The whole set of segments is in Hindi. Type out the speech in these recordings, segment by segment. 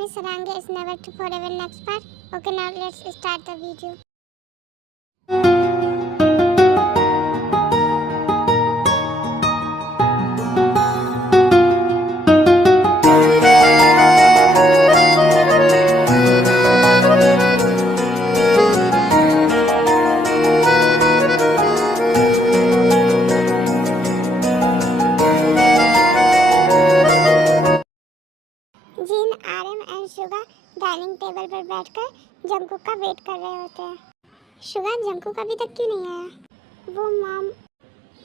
Miss Sarangi is never to forever next part. Okay, now let's start the video. Jin, Aryan and Suga dining table पर बैठकर जंकुक का वेट कर रहे होते हैं। शुगा, जंकुक अभी तक क्यों नहीं आया? वो मॉम,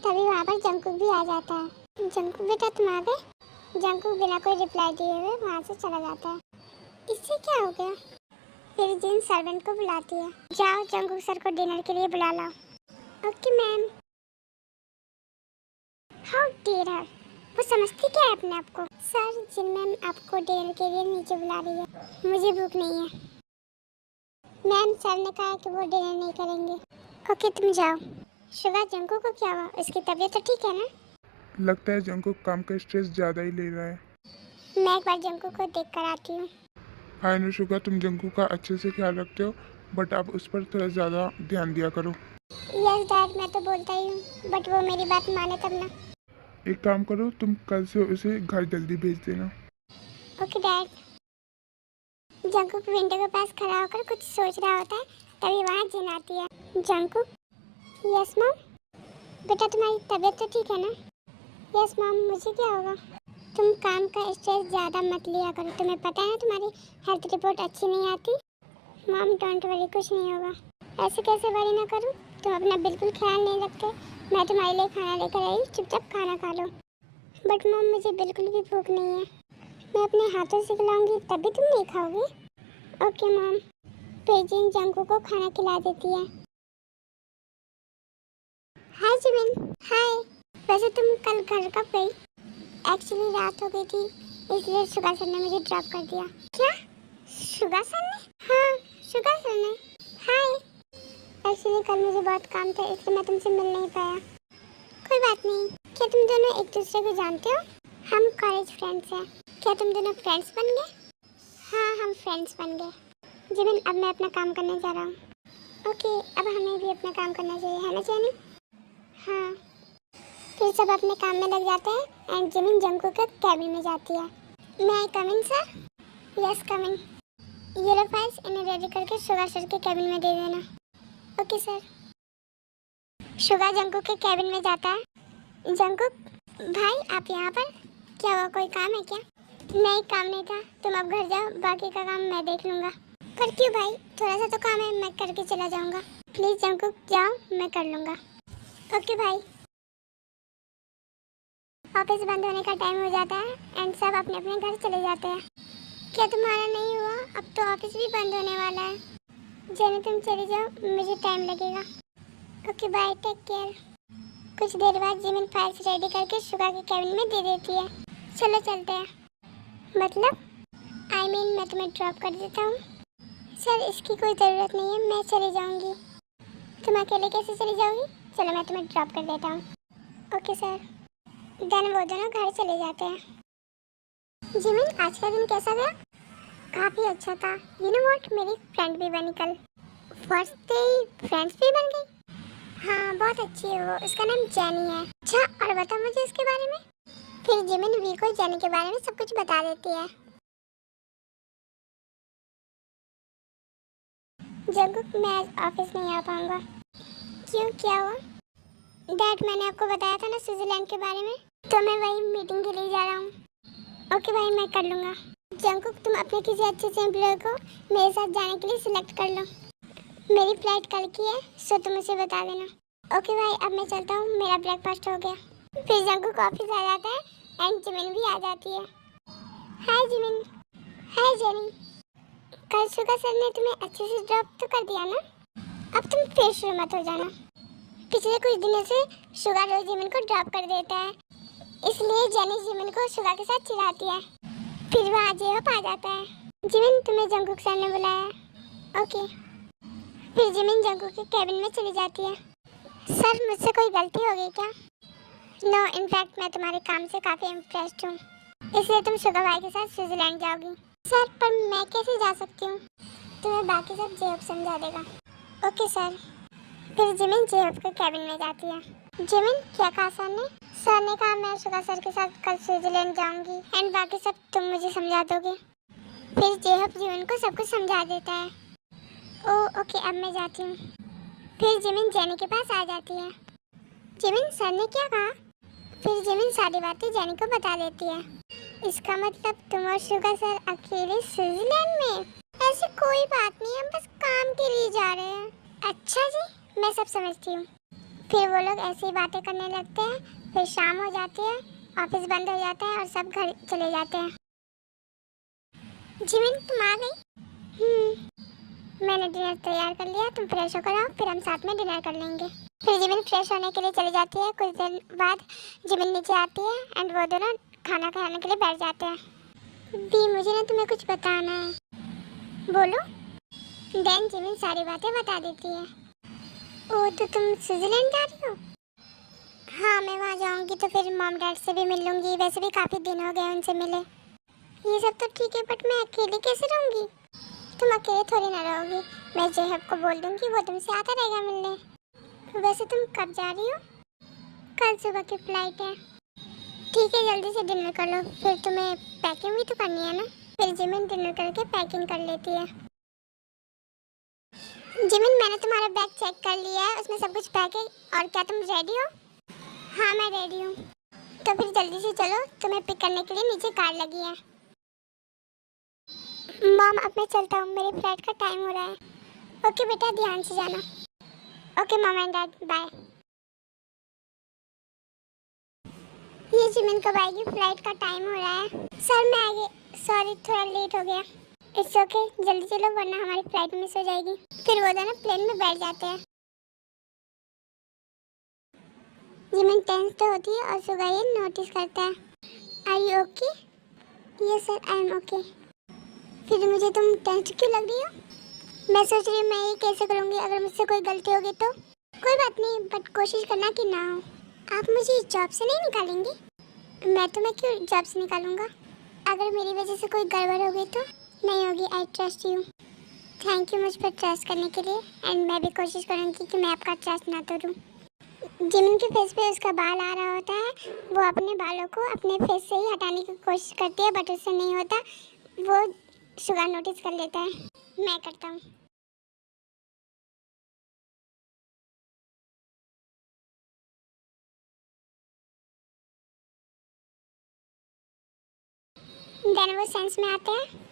तभी वहाँ पर जंकुक भी आ जाता है। जंकुक बेटा तुम आ गए? जंकुक बिना कोई रिप्लाई दिए हुए वहाँ से चला जाता है। इससे क्या हो गया? फिर जीन सर्वेंट को बुलाती है। जाओ जंकुक सर को डिनर के लिए बुला लाओ। Okay ma'am. हाउ डेयर हर, वो समझती क्या है अपने आप को? सर, जिन मैम आपको डिनर के लिए नीचे बुला रही है। मुझे भूख नहीं है। मैम, सर ने कहा कि वो डिनर नहीं करेंगे। ओके तुम जाओ। शुगा, जंकुक को क्या हुआ? उसकी तबीयत तो ठीक है ना? लगता है जंकुक काम का स्ट्रेस ज़्यादा ही ले रहा है। मैं एक बार जंकुक को देख कर आती हूँ। आई नो शुगा, तुम जंकुक का अच्छे से ख्याल रखते हो, बट आप उस पर थोड़ा ज़्यादा ध्यान दिया करो। यस डैड, मैं तो बोलता ही हूँ, बट वो मेरी बात माने तब ना। एक काम करो, तुम कल से उसे घर जल्दी भेज देना। Okay dad. जंकुक विंडो के पास खड़ा होकर कुछ सोच रहा होता है, तभी वहाँ जिन आती है। जंकुक। Yes mom. बेटा तुम्हारी तबीयत तो ठीक है ना? यस मॉम, मुझे क्या होगा? तुम काम का स्ट्रेस ज़्यादा मत लिया करो, तुम्हें पता है ना तुम्हारी हेल्थ रिपोर्ट अच्छी नहीं आती। मॉम डोंट वरी, कुछ नहीं होगा। ऐसे कैसे वरी ना करूँ? तुम अपना बिल्कुल ख्याल नहीं रखते। मैं तुम्हारे लिए खाना लेकर आई, चुपचाप खाना खा लो। बट मॉम, मुझे बिल्कुल भी भूख नहीं है। मैं अपने हाथों से खिलाऊंगी तभी तुम नहीं खाओगी। Okay mom. फिर जिन जंकू को खाना खिला देती है। हाय जिमिन। हाय। वैसे तुम कल घर कब गई? एक्चुअली रात हो गई थी, इसलिए शुगा सर ने मुझे ड्रॉप कर दिया। क्या? शुगा सर ने? हाँ, शुगा सर ने। हाय। एक्चुअली कल मुझे बहुत काम था, इसलिए मैं तुमसे मिल नहीं पाया। कोई बात नहीं। क्या तुम दोनों एक दूसरे को जानते हो? हम कॉलेज फ्रेंड्स हैं। क्या तुम दोनों फ्रेंड्स बन गए? हाँ, हम फ्रेंड्स बन गए। जिमिन, अब मैं अपना काम करने जा रहा हूँ। ओके, अब हमें भी अपना काम करना चाहिए, है ना जैनी? हाँ। फिर सब अपने काम में लग जाते हैं एंड जिमिन जंकू के कैबिन में जाती है। मैं आई कम इन सर? यस कम इन। ये लो फाइल्स, इन्हें रेडी करके शुगा सर के कैबिन में दे देना। Okay sir. शुगा जंकू के कैबिन में जाता है। जंकू भाई, आप यहाँ पर? क्या हुआ, कोई काम है क्या? नहीं, काम नहीं था, तुम अब घर जाओ, बाकी का काम मैं देख लूँगा। पर क्यों भाई, थोड़ा सा तो काम है, मैं करके चला जाऊँगा। प्लीज़ जंकू जाओ, मैं कर लूँगा। ओके भाई। ऑफिस बंद होने का टाइम हो जाता है एंड सब अपने अपने घर चले जाते हैं। क्या तुम्हारा नहीं हुआ? अब तो ऑफिस भी बंद होने वाला है। जेनी तुम चले जाओ, मुझे टाइम लगेगा। Okay bye, take care. कुछ देर बाद जिमिन फाइल्स रेडी करके शुगा के कैबिन में दे देती है। चलो चलते हैं। मतलब मैं तुम्हें ड्रॉप कर देता हूँ। सर, इसकी कोई ज़रूरत नहीं है, मैं चली जाऊँगी। तुम अकेले कैसे चली जाओगी? चलो मैं तुम्हें ड्रॉप कर देता हूँ। Okay sir. देन वो दोनों घर चले जाते हैं। जिमिन, आज का दिन कैसा गया? काफ़ी अच्छा था। यू नो व्हाट, मेरी फ्रेंड भी बनी कल। फर्स्ट डे फ्रेंड्स भी बन गई? हाँ, बहुत अच्छी है वो, उसका नाम जैनी है। अच्छा, और बता मुझे उसके बारे में। फिर जिमिन वी को जैनी के बारे में सब कुछ बता देती है। जंकुक, मैं आज ऑफिस नहीं आ पाऊंगा। क्यों, क्या हुआ? डैड, मैंने आपको बताया था ना स्विट्जरलैंड के बारे में, तो मैं वही मीटिंग के लिए जा रहा हूँ। ओके भाई, मैं कर लूँगा। जंकुक, तुम अपने किसी अच्छे से एम्प्लॉय को मेरे साथ जाने के लिए सिलेक्ट कर लो। मेरी फ्लाइट कल की है, सो तुम उसे बता देना। ओके भाई, अब मैं चलता हूँ, मेरा ब्रेकफास्ट हो गया। फिर जंकुक ऑफिस आ जाता है एंड जिमिन भी आ जाती है। हाय जिमिन। हाय जेनी। कल शुगा सर ने तुम्हें अच्छे से ड्रॉप तो कर दिया ना? अब तुम फिर शुरू मत हो जाना। पिछले कुछ दिनों से शुगा रोज जिमिन को ड्रॉप कर देता है, इसलिए जेनी जिमिन को शुगा के साथ चिढ़ाती है। फिर वहाँ जेहप आ जाता है। जिमिन, तुम्हें जंकुक सर ने बुलाया। ओके। फिर जिमिन जंकुक के कैबिन में चली जाती है। सर, मुझसे कोई गलती हो गई क्या? नो, इनफैक्ट मैं तुम्हारे काम से काफ़ी इम्प्रेस्ड हूँ, इसलिए तुम शुगा भाई के साथ स्विट्जरलैंड जाओगी। सर पर मैं कैसे जा सकती हूँ? तुम्हें बाकी सब जेब समझा देगा। Okay sir. फिर जिमिन जेब के कैबिन में जाती है। जिमिन क्या कहा सर ने? सर ने कहा मैं शुगा सर के साथ कल स्विट्जरलैंड जाऊंगी एंड बाकी सब तुम मुझे समझा दोगे। फिर जेहब जिमिन को सब कुछ समझा देता है। ओके अब मैं जाती हूँ। फिर जिमिन जेनी के पास आ जाती है। जिमिन सर ने क्या कहा? फिर जिमिन सारी बातें जेनी को बता देती है। इसका मतलब तुम और शुगा सर अकेले स्विट्जरलैंड में? ऐसी कोई बात नहीं है, हम बस काम के लिए जा रहे हैं। अच्छा जी, मैं सब समझती हूँ। फिर वो लोग ऐसी बातें करने लगते हैं। फिर शाम हो जाती है, ऑफिस बंद हो जाता है और सब घर चले जाते हैं। जिमिन तुम आ गई? मैंने डिनर तैयार कर लिया, तुम फ्रेश होकर आओ, फिर हम साथ में डिनर कर लेंगे। फिर जिमिन फ्रेश होने के लिए चली जाती है। कुछ देर बाद जिमिन नीचे आती है एंड वो दोनों खाना खाने के लिए बैठ जाते हैं। दी मुझे ना तुम्हें कुछ बताना है। बोलो। देन जिमिन सारी बातें बता देती है। ओ तो तुम स्विट्जरलैंड जा रही हो? हाँ मैं वहाँ जाऊँगी तो फिर मॉम डैड से भी मिल लूँगी, वैसे भी काफ़ी दिन हो गए उनसे मिले। ये सब तो ठीक है बट मैं अकेली कैसे रहूँगी? तुम अकेले थोड़ी ना रहोगी, मैं जेहब को बोल दूँगी, वो तुमसे आता रहेगा मिलने। वैसे तुम कब जा रही हो? कल सुबह की फ्लाइट है। ठीक है जल्दी से डिनर कर लो, फिर तुम्हें पैकिंग भी तो करनी है ना। फिर जिमिन डिनर करके पैकिंग कर लेती है। जिमिन मैंने तुम्हारा बैग चेक कर लिया है, उसमें सब कुछ पैक है। और क्या तुम रेडी हो? हाँ मैं रेडी हूँ। तो फिर जल्दी से चलो, तुम्हें पिक करने के लिए नीचे कार लगी है। मॉम अब मैं चलता हूँ, मेरी फ्लाइट का टाइम हो रहा है। ओके बेटा ध्यान से जाना। Okay mom and dad bye. ये जिमिन कब आएगी? फ्लाइट का टाइम हो रहा है। सर मैं आगे, सॉरी थोड़ा लेट हो गया। इट्स ओके जल्दी चलो वरना हमारी फ्लाइट मिस हो जाएगी। फिर वो दोनों प्लेन में बैठ जाते हैं। जिमिन टेंस तो होती है और सुगा ये नोटिस करता है। Are you okay? Yes sir I am okay. फिर मुझे तुम टेंस क्यों लग रही हो? मैं सोच रही हूँ मैं ये कैसे करूँगी, अगर मुझसे कोई गलती होगी तो? कोई बात नहीं बट कोशिश करना कि ना हो। आप मुझे इस जॉब से नहीं निकालेंगे? मैं तुम्हें क्यों जॉब से निकालूंगा? अगर मेरी वजह से कोई गड़बड़ हो गई तो? नहीं होगी, I trust you. Thank you मुझ पर ट्रस्ट करने के लिए एंड मैं भी कोशिश करूँगी कि मैं आपका ट्रस्ट ना तोड़ूं। जिमिन के फेस पे उसका बाल आ रहा होता है, वो अपने बालों को अपने फेस से ही हटाने की कोशिश करती है बट उससे नहीं होता। वो शुगर नोटिस कर लेता है। मैं करता हूँ। देन वो सेंस में आते हैं।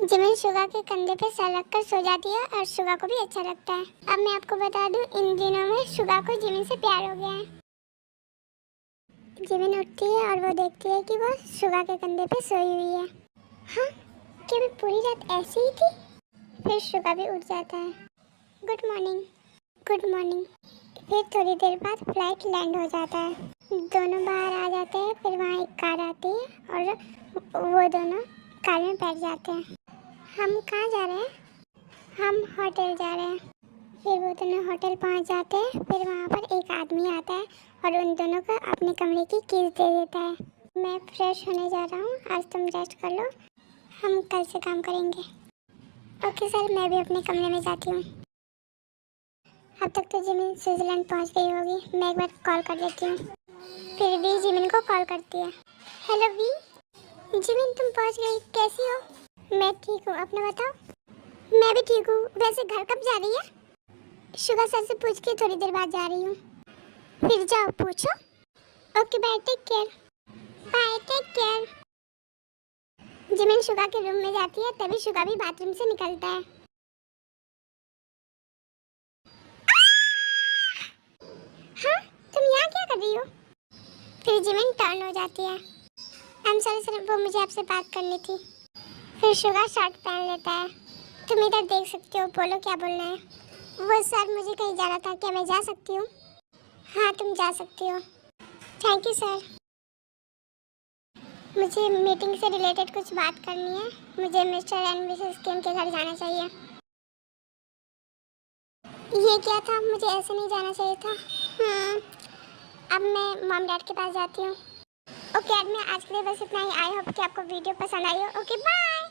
जिमिन शुगा के कंधे पे सर रखकर सो जाती है और शुगा को भी अच्छा लगता है। अब मैं आपको बता दूं इन दिनों में शुगा को जिमिन से प्यार हो गया है। जिमिन उठती है और वो देखती है कि वो शुगा के कंधे पे सोई हुई है। हाँ क्या मैं पूरी रात ऐसी ही थी? फिर शुगा भी उठ जाता है। Good morning. Good morning. फिर थोड़ी देर बाद फ्लाइट लैंड हो जाता है। दोनों बाहर आ जाते हैं। फिर वहाँ एक कार आती है और वो दोनों कार में बैठ जाते हैं। हम कहाँ जा रहे हैं? हम होटल जा रहे हैं। फिर वो दोनों होटल पहुँच जाते हैं। फिर वहाँ पर एक आदमी आता है और उन दोनों को अपने कमरे की कीज दे देता है। मैं फ्रेश होने जा रहा हूँ, आज तुम रेस्ट कर लो, हम कल से काम करेंगे। ओके सर मैं भी अपने कमरे में जाती हूँ। अब तक तो जिमिन स्विट्जरलैंड पहुँच गई होगी, मैं एक बार कॉल कर लेती हूँ। फिर भी जिमिन को कॉल करती है। Hello we. जिमिन तुम पहुँच गई, कैसी हो? मैं ठीक हूँ, अपना बताओ। मैं भी ठीक हूँ। वैसे घर कब जा रही है? शुगा सर से पूछ के थोड़ी देर बाद जा रही हूँ। फिर जाओ पूछो। Okay bye take care. Bye take care. Jimin Suga के रूम में जाती है तभी शुगा भी बाथरूम से निकलता है। हाँ तुम यहाँ क्या कर रही हो? फिर जिमिन टर्न हो जाती है। आई एम सॉरी सर वो मुझे आपसे बात करनी थी। फिर शुगा शर्ट पहन लेता है। तुम इधर देख सकते हो, बोलो क्या बोलना है। वो सर मुझे कहीं जाना था, क्या मैं जा सकती हूँ? हाँ तुम जा सकती हो। Thank you sir. मुझे मीटिंग से रिलेटेड कुछ बात करनी है। मुझे मिस्टर एंड मिसेस किम के घर जाना चाहिए। ये क्या था, मुझे ऐसे नहीं जाना चाहिए था। अब मैं मॉम डैड के पास जाती हूँ। ओके एडमिन, आज के लिए बस इतना ही। आई होप कि आपको वीडियो पसंद आई हो। Okay bye.